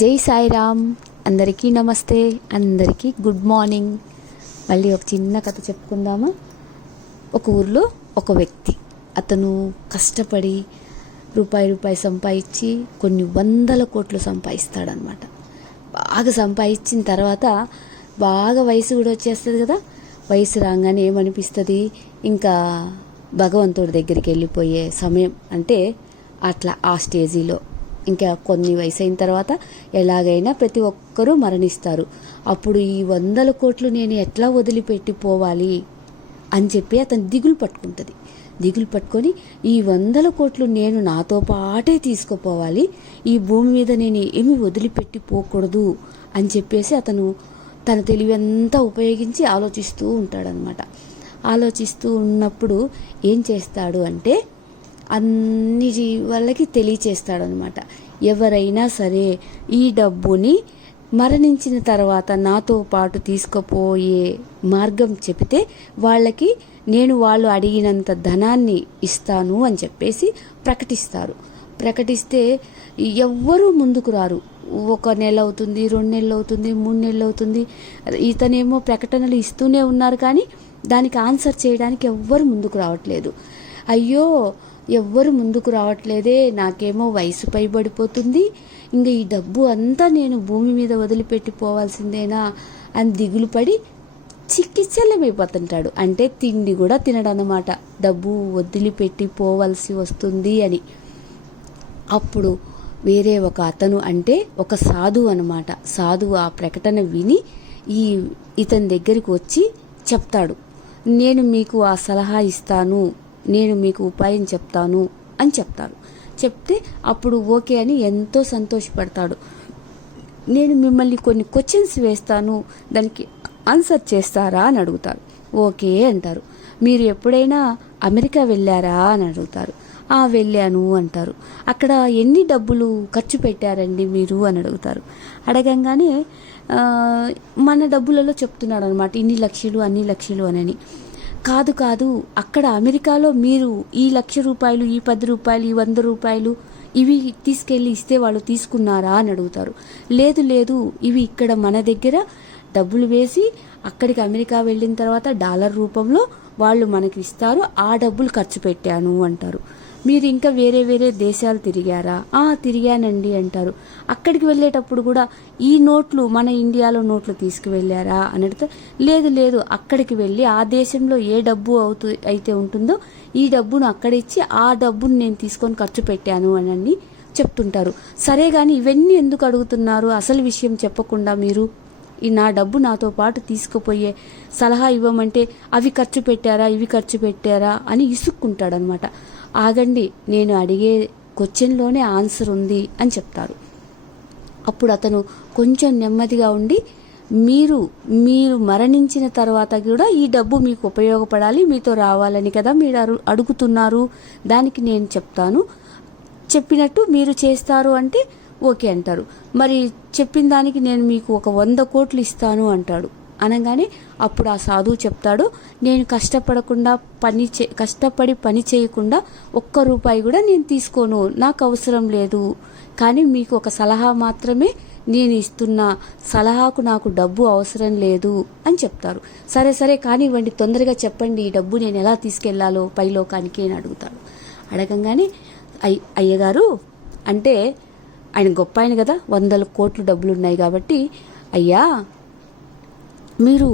జై సాయిరామ్. అందరికీ నమస్తే, అందరికీ గుడ్ మార్నింగ్. మళ్ళీ ఒక చిన్న కథ చెప్పుకుందామా. ఒక ఊర్లో ఒక వ్యక్తి, అతను కష్టపడి రూపాయి సంపాదించి కొన్ని 100 కోట్లు సంపాదిస్తాడనమాట. బాగా సంపాదించిన తర్వాత బాగా వయసు కూడా వచ్చేస్తుంది కదా. వయసు రాగానే ఏమనిపిస్తుంది, ఇంకా భగవంతుడి దగ్గరికి వెళ్ళిపోయే సమయం అంటే అట్లా ఆ స్టేజీలో ఇంకా కొన్ని వయసు అయిన తర్వాత ఎలాగైనా ప్రతి ఒక్కరూ మరణిస్తారు. అప్పుడు ఈ 100 కోట్లు నేను ఎట్లా వదిలిపెట్టి పోవాలి అని చెప్పి అతను దిగులు పట్టుకుంటుంది. దిగులు పట్టుకొని ఈ 100 కోట్లు నేను నాతో పాటే తీసుకుపోవాలి, ఈ భూమి మీద నేను ఏమి వదిలిపెట్టి పోకూడదు అని చెప్పేసి అతను తన తెలివి అంతా ఉపయోగించి ఆలోచిస్తూ ఉంటాడనమాట. ఆలోచిస్తూ ఉన్నప్పుడు ఏం చేస్తాడు అంటే అన్ని వాళ్ళకి తెలియచేస్తాడనమాట. ఎవరైనా సరే ఈ డబ్బుని మరణించిన తర్వాత నాతో పాటు తీసుకుపోయే మార్గం చెబితే వాళ్ళకి నేను వాళ్ళు అడిగినంత ధనాన్ని ఇస్తాను అని చెప్పేసి ప్రకటిస్తారు. ప్రకటిస్తే ఎవ్వరూ ముందుకు రారు. 1 నెల అవుతుంది, 2 నెలలు అవుతుంది, 3 నెలలు అవుతుంది. ఇతనేమో ప్రకటనలు ఇస్తూనే ఉన్నారు, కానీ దానికి ఆన్సర్ చేయడానికి ఎవ్వరు ముందుకు రావట్లేదు. అయ్యో ఎవ్వరు ముందుకు రావట్లేదే, నాకేమో వయసు పైబడిపోతుంది, ఇంకా ఈ డబ్బు అంతా నేను భూమి మీద వదిలిపెట్టి పోవాల్సిందేనా అని దిగులు పడి చిక్కిచ్చలమైపోతుంటాడు. అంటే తిండి కూడా తినడనమాట, డబ్బు వదిలిపెట్టి పోవాల్సి వస్తుంది అని. అప్పుడు వేరే ఒక అతను, అంటే ఒక సాధువు అనమాట, సాధువు ఆ ప్రకటన విని ఇతని దగ్గరికి వచ్చి చెప్తాడు, నేను మీకు ఆ సలహా ఇస్తాను, నేను మీకు ఉపాయం చెప్తాను అని చెప్తారు. చెప్తే అప్పుడు ఓకే అని ఎంతో సంతోషపడతాడు. నేను మిమ్మల్ని కొన్ని క్వశ్చన్స్ వేస్తాను, దానికి ఆన్సర్ చేస్తారా అని అడుగుతారు. ఓకే అంటారు. మీరు ఎప్పుడైనా అమెరికా వెళ్ళారా అని అడుగుతారు. వెళ్ళాను అంటారు. అక్కడ ఎన్ని డబ్బులు ఖర్చు పెట్టారండి మీరు అని అడుగుతారు. అడగంగానే మన డబ్బులలో చెప్తున్నాడు అనమాట, ఇన్ని లక్షలు అన్ని లక్షలు అని. కాదు, అక్కడ అమెరికాలో మీరు ఈ 1,00,000 రూపాయలు, ఈ 10 రూపాయలు, ఈ 100 రూపాయలు ఇవి తీసుకెళ్ళి ఇస్తే వాళ్ళు తీసుకున్నారా అని అడుగుతారు. లేదు, ఇవి ఇక్కడ మన దగ్గర డబ్బులు వేసి అక్కడికి అమెరికా వెళ్ళిన తర్వాత డాలర్ రూపంలో వాళ్ళు మనకి ఇస్తారు, ఆ డబ్బులు ఖర్చు పెట్టాను అంటారు. మీరు ఇంకా వేరే దేశాలు తిరిగారా? తిరిగానండి అంటారు. అక్కడికి వెళ్ళేటప్పుడు కూడా ఈ నోట్లు, మన ఇండియాలో నోట్లు తీసుకువెళ్ళారా అని అడిగితే లేదు, అక్కడికి వెళ్ళి ఆ దేశంలో ఏ డబ్బు అయితే ఉంటుందో ఈ డబ్బును అక్కడ ఇచ్చి ఆ డబ్బును నేను తీసుకొని ఖర్చు పెట్టాను అని చెప్తుంటారు. సరే కానీ ఇవన్నీ ఎందుకు అడుగుతున్నారు, అసలు విషయం చెప్పకుండా మీరు నా డబ్బు నాతో పాటు తీసుకుపోయే సలహా ఇవ్వమంటే అవి ఖర్చు పెట్టారా, ఇవి ఖర్చు పెట్టారా అని ఇసుక్కుంటాడనమాట. ఆగండి, నేను అడిగే క్వశ్చన్లోనే ఆన్సర్ ఉంది అని చెప్తారు. అప్పుడు అతను కొంచెం నెమ్మదిగా ఉండి, మీరు మరణించిన తర్వాత కూడా ఈ డబ్బు మీకు ఉపయోగపడాలి, మీతో రావాలని కదా మీరు అడుగుతున్నారు, దానికి నేను చెప్తాను, చెప్పినట్టు మీరు చేస్తారు అంటే ఓకే అంటారు. మరి చెప్పిన దానికి నేను మీకు ఒక 100 కోట్లు ఇస్తాను అంటాడు. అనగానే అప్పుడు ఆ సాధువు చెప్తాడు, నేను కష్టపడి పని చేయకుండా 1 రూపాయి కూడా నేను తీసుకోను, నాకు అవసరం లేదు, కానీ మీకు ఒక సలహా మాత్రమే నేను ఇస్తున్నా, సలహాకు నాకు డబ్బు అవసరం లేదు అని చెప్తారు. సరే కానివ్వండి, తొందరగా చెప్పండి, ఈ డబ్బు నేను ఎలా తీసుకెళ్లాలో పైలోకానికి అని అడుగుతాడు. అడగంగానే అయ్యగారు, అంటే ఆయన గొప్ప ఆయన కదా, 100 కోట్లు డబ్బులు ఉన్నాయి కాబట్టి, అయ్యా మీరు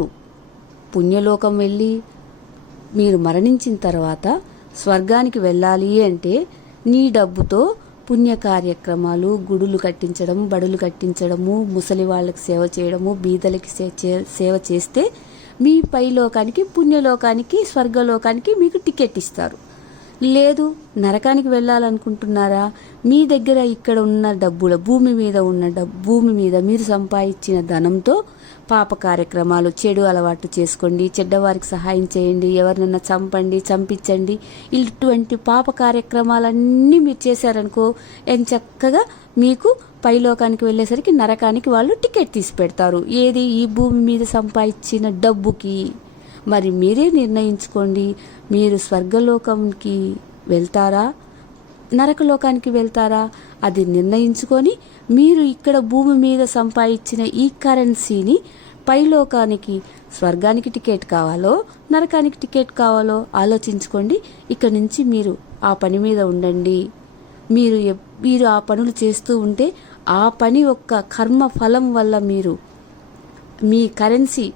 పుణ్యలోకం వెళ్ళి మీరు మరణించిన తర్వాత స్వర్గానికి వెళ్ళాలి అంటే నీ డబ్బుతో పుణ్య కార్యక్రమాలు, గుడులు కట్టించడం, బడులు కట్టించడము, ముసలి వాళ్ళకి సేవ చేయడము, బీదలకి సేవ చేస్తే మీ పైలోకానికి, పుణ్యలోకానికి, స్వర్గలోకానికి మీకు టికెట్ ఇస్తారు. లేదు, నరకానికి వెళ్ళాలనుకుంటున్నారా, మీ దగ్గర ఇక్కడ ఉన్న డబ్బుల భూమి మీద మీరు సంపాదించిన ధనంతో పాప కార్యక్రమాలు, చెడు అలవాటు చేసుకోండి, చెడ్డవారికి సహాయం చేయండి, ఎవరినన్నా చంపండి, చంపించండి, ఇటువంటి పాప కార్యక్రమాలన్నీ మీరు చేశారనుకో చక్కగా మీకు పైలోకానికి వెళ్ళేసరికి నరకానికి వాళ్ళు టికెట్ తీసి పెడతారు. ఏది, ఈ భూమి మీద సంపాదించిన డబ్బుకి. మరి మీరే నిర్ణయించుకోండి, మీరు స్వర్గలోకంకి వెళ్తారా నరకలోకానికి వెళ్తారా అది నిర్ణయించుకొని మీరు ఇక్కడ భూమి మీద సంపాదించిన ఈ కరెన్సీని పైలోకానికి స్వర్గానికి టికెట్ కావాలో నరకానికి టికెట్ కావాలో ఆలోచించుకోండి. ఇక్కడ నుంచి మీరు ఆ పని మీద ఉండండి. మీరు ఆ పనులు చేస్తూ ఉంటే ఆ పని యొక్క కర్మ ఫలం వల్ల మీరు మీ కరెన్సీ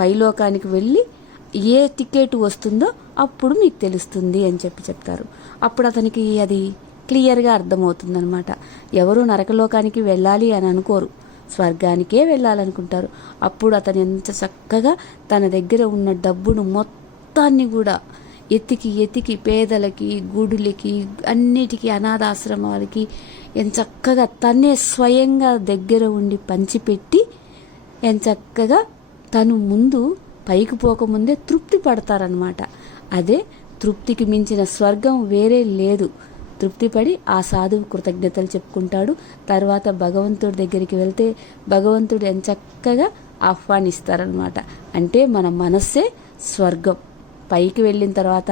పైలోకానికి వెళ్ళి ఏ టికెట్ వస్తుందో అప్పుడు మీకు తెలుస్తుంది అని చెప్తారు. అప్పుడు అతనికి అది క్లియర్గా అర్థమవుతుందనమాట. ఎవరు నరకలోకానికి వెళ్ళాలి అని అనుకోరు, స్వర్గానికే వెళ్ళాలనుకుంటారు. అప్పుడు అతను ఎంత చక్కగా తన దగ్గర ఉన్న డబ్బును మొత్తాన్ని కూడా ఎతికి పేదలకి, గుడులకి, అన్నిటికీ, అనాథాశ్రమాలకి ఎంత చక్కగా తనే స్వయంగా దగ్గర ఉండి పంచిపెట్టి ఎంత చక్కగా తను ముందు పైకి పోకముందే తృప్తి పడతారనమాట. అదే తృప్తికి మించిన స్వర్గం వేరే లేదు. తృప్తిపడి ఆ సాధువు కృతజ్ఞతలు చెప్పుకుంటాడు. తర్వాత భగవంతుడి దగ్గరికి వెళ్తే భగవంతుడు ఎంత చక్కగా ఆహ్వానిస్తారనమాట. అంటే మన మనస్సే స్వర్గం. పైకి వెళ్ళిన తర్వాత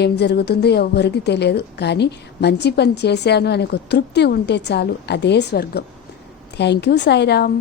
ఏం జరుగుతుందో ఎవరికి తెలియదు, కానీ మంచి పని చేశాను అనే ఒక తృప్తి ఉంటే చాలు, అదే స్వర్గం. Thank you Sairam.